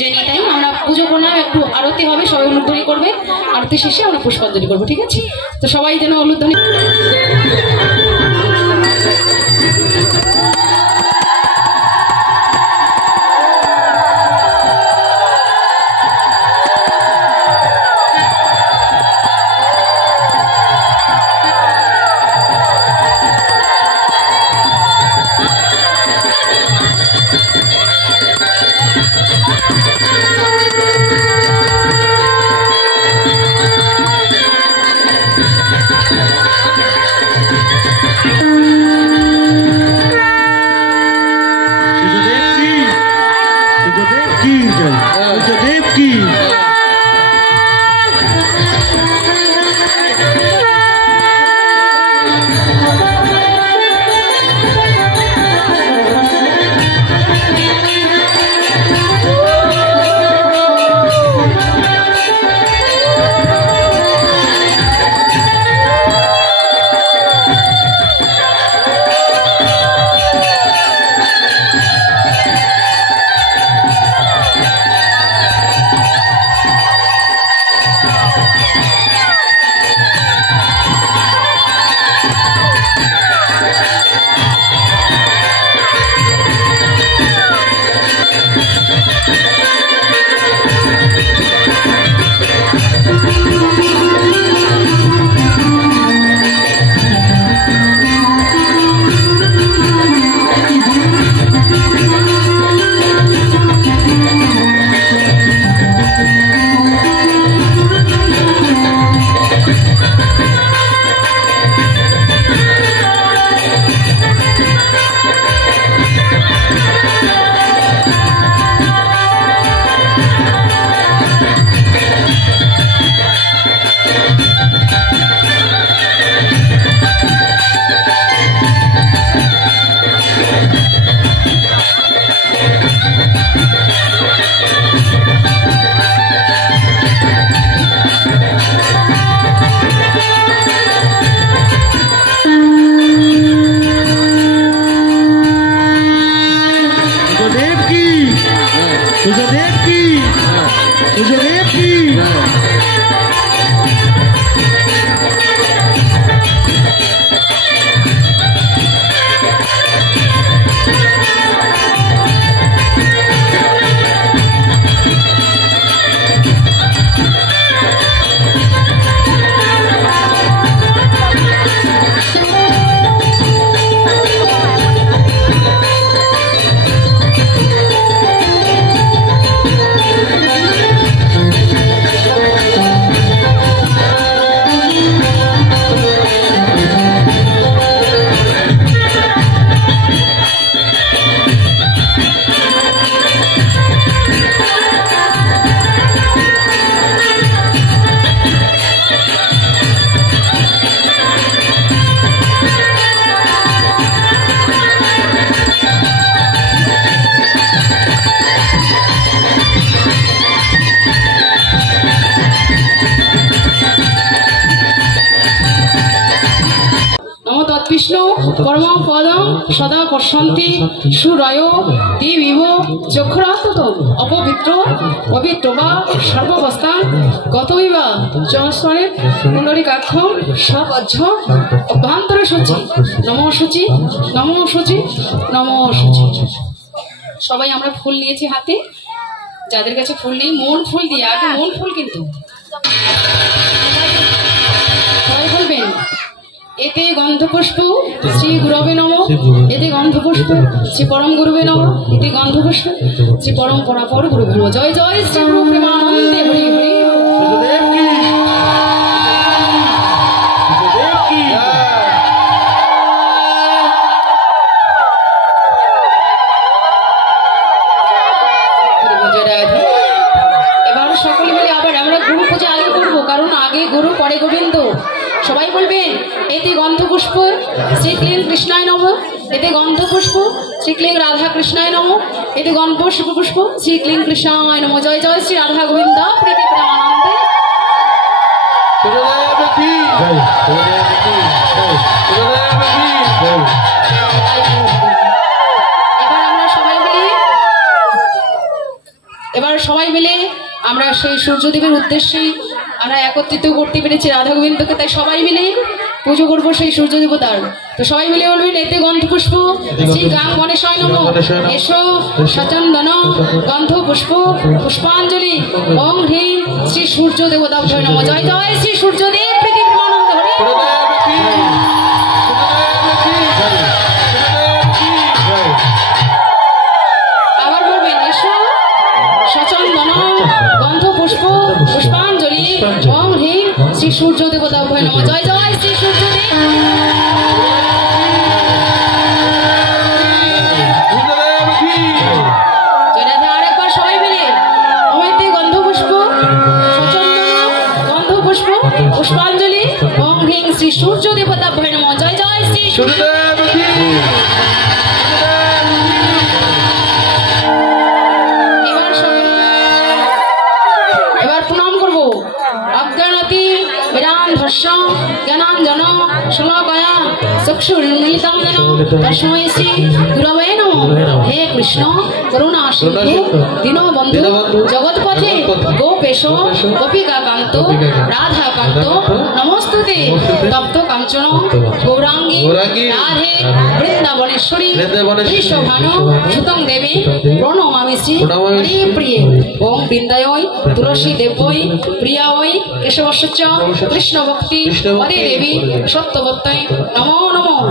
যে টাইম আমরা পুজো করলাম, একটু আরতি হবে, সবাই উলুধ্বনি করবে, আরতি শেষে আমরা পুষ্পাঞ্জলি করবো, ঠিক আছে? তো সবাই যেন উলুধ্বনি। বিষ্ণু পরম পদম সদা পশ্যন্তি সুরয় দেবিব চক্ষুরাত্মত অপবিত্র পবিত্র বা সর্বাবস্থা গতইবা চমস্মরে পুণ্ডরিকাক্ষম সবজ্জ অভ্যন্তরে শুচি নমো শুচি নমো শুচি নমো শুচি। সবাই আমরা ফুল নিয়েছি হাতে, যাদের কাছে ফুল নেই মন ফুল দিয়ে, আগে মন ফুল, কিন্তু সবাই বলবেন এতে গন্ধপুষ্প শ্রী গুরবে নমঃ, এতে গন্ধপুষ্প শ্রী পরম গুরুবে নমঃ, এতে গন্ধপুষ্প শ্রী পরম পরাপর গুরুবে নমঃ। জয় জয় শ্রী গুরু প্রেমানন্দে হরি হরি। এবার সকলে মিলে আবার আমরা গুরু পূজা আগে করবো, কারণ আগে গুরু পরে গোবিন্দ। সবাই বলবেন এতে গন্ধপুষ্প শ্রী ক্লিং কৃষ্ণায় নমঃ, এতে গন্ধপুষ্প শ্রী ক্লিং রাধা কৃষ্ণায় নমঃ, এতে গন্ধপুষ্প পুষ্প শ্রী ক্লিং কৃষ্ণায় নমঃ। জয় জয় শ্রী রাধা গোবিন্দ প্রীতি প্রেমানন্দে। এবার আমরা সবাই মিলে সেই সূর্যদেবের উদ্দেশ্যেই আমরা একত্রিত করতে পেরেছি রাধা গোবিন্দকে, তাই সবাই মিলে পুজো করবো সেই সূর্য দেবতার। তো সবাই মিলে বলবেন এতে গন্ধ পুষ্প শ্রী গাং গণেশায় নমঃ, এসো সচন্দন গন্ধ পুষ্প পুষ্পাঞ্জলি ওম হ্রিং শ্রী সূর্য দেবতাভ্যয় নমঃ। জয় জয় শ্রী সূর্যদেব প্রীতিমানন্দ হরি। আবার বলবেন এসো সচন্দন গন্ধ পুষ্প পুষ্পাঞ্জলি ওম হ্রিং শ্রী সূর্য দেবতাভ্যয় নমঃ। জয় জয় শ্রী সূর্যদেব। আরেকবার সবাই মিলে অমৃতে গন্ধ পুষ্প সচন্দন গন্ধ পুষ্প পুষ্পাঞ্জলি ওম হ্রিং শ্রী সূর্য দেবতাভ্যয় নমঃ। জয় জয় শ্রী সূর্যদেব। এবার প্রণাম করব অজ্ঞানতি বিরাম ধর্ষ জ্ঞানাঞ্জন শলাকয়া চক্ষুর্মিলিতং যেন তস্मै শ্রী গুরবে নমঃ। হে কৃষ্ণ করুণা সিন্ধু দীনবন্ধু জগৎপথে গোপেশ গোপিকাকান্ত রাধাকান্ত নমস্তুতে তপ্ত কাঞ্চন গৌরাঙ্গী রাধে বৃন্দাবনেশ্বরী বৃষভানু সুতং দেবী প্রণমামি শ্রী হরিপ্রিয়ে। ওম বৃন্দায় তুলসী দেবৈ প্রিয়ায় কেশবস্য কৃষ্ণ ভক্তি হরে দেবী সত্যবত্তৈ নমো নমঃ।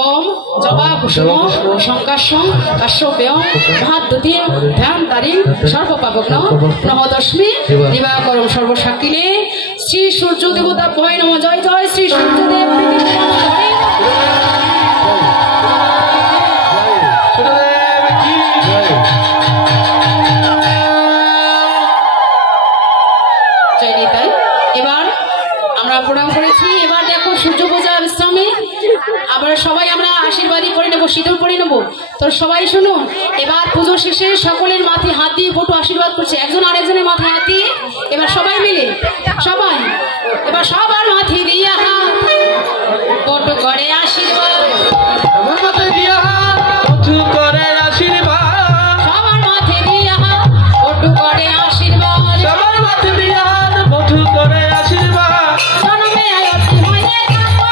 ওম জবা কুসুম শঙ্কাশং কাশ্যপেয় মহাদ্যুতি ধ্যানতারিং সর্বপাবগ্ন নমঃ-তস্মৈ দিবাকরং সর্বসাক্ষিণে শ্রী সূর্য দেবতাভ্যয় নমঃ। জয় জয় শ্রী সূর্যদেব প্রীতিমানন্দ হরি। জয় নিতাই। এবার আমরা প্রণাম করেছি, এবার দেখো সূর্য পূজা বিশ্রামে আবার সবাই আমরা আশীর্বাদী করে নেবো, সিঁদুর পরে নেবো। তো সবাই শুনুন, এবার পুজো শেষে সকলের মাথায় হাত দিয়ে ফটো আশীর্বাদ করছে, একজন আরেকজনের মাথায় হাত দিয়ে এবার সবাই মিলে সবাই এবার সবার মাথায় দিয়ে হাত ফটো করে আশীর্বাদ, সবার মাথায় দিয়ে হাত ফটো করে আশীর্বাদ, সবার মাথায় দিয়ে হাত ফটো করে আশীর্বাদ, সবার মাথায় দিয়ে হাত ফটো করে আশীর্বাদ। জনমে আয়তি হয়ে থাকো,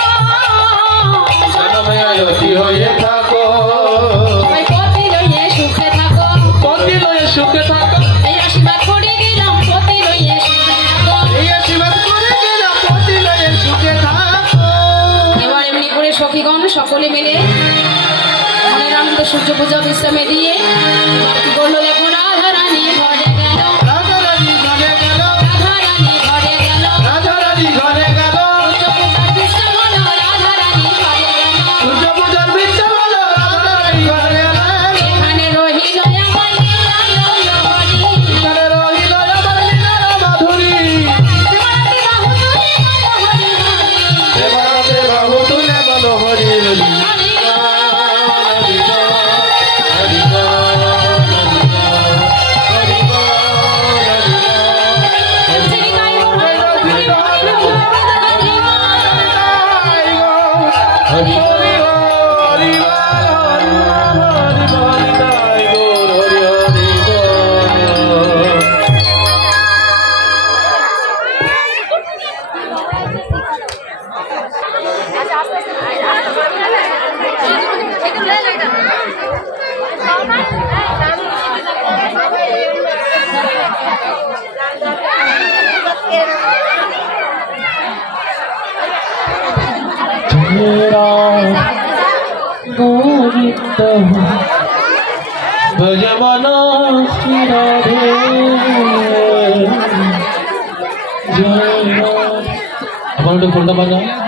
জনমে আয়তি হয়ে থাকো, সবাই পতি লইয়ে সুখে থাকো, পতি লইয়ে সুখে থাকো। এই আশীর্বাদ করে গেলাম পতি লইয়ে সুখে থাকো, এই আশীর্বাদ করে গেলাম পতি লইয়ে সুখে থাকো। এবার এমনি করে সখীগণ সকলে মিলে মনের আনন্দ সূর্য পূজা বিশ্রামে দিয়ে কি বললো দেখো রাধা রানী ঘরে গেল, রাধা রানী ঘরে গেল, রাধা রানী ঘরে গেল, রাধা রানী ঘরে গেল, সূর্য পূজার বিশ্রাম হলো, রাধা রানী ঘরে গেল, এখানে রহিল আমার লীলা মাধুরী, এখানে রহিল আমার লীলা মাধুরী, দেবাতে বাহু তুলে বলো হরি হরি। भजमन श्री राधे जय। अपन फुलटा बजाओ।